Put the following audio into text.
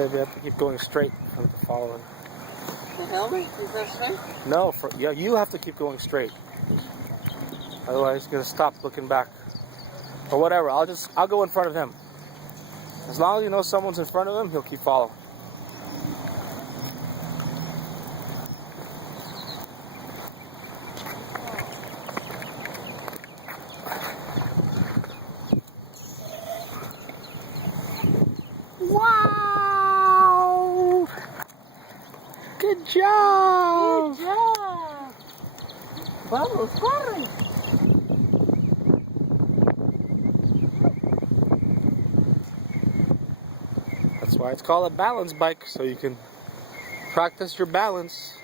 Baby, you have to keep going straight for the following. The helmet? Is that straight? No, yeah, you have to keep going straight. Otherwise, he's gonna stop looking back. Or whatever. I'll go in front of him. As long as you know someone's in front of him, he'll keep following. Wow! Good job! Good job! Vamos, corre! That's why it's called a balance bike, so you can practice your balance.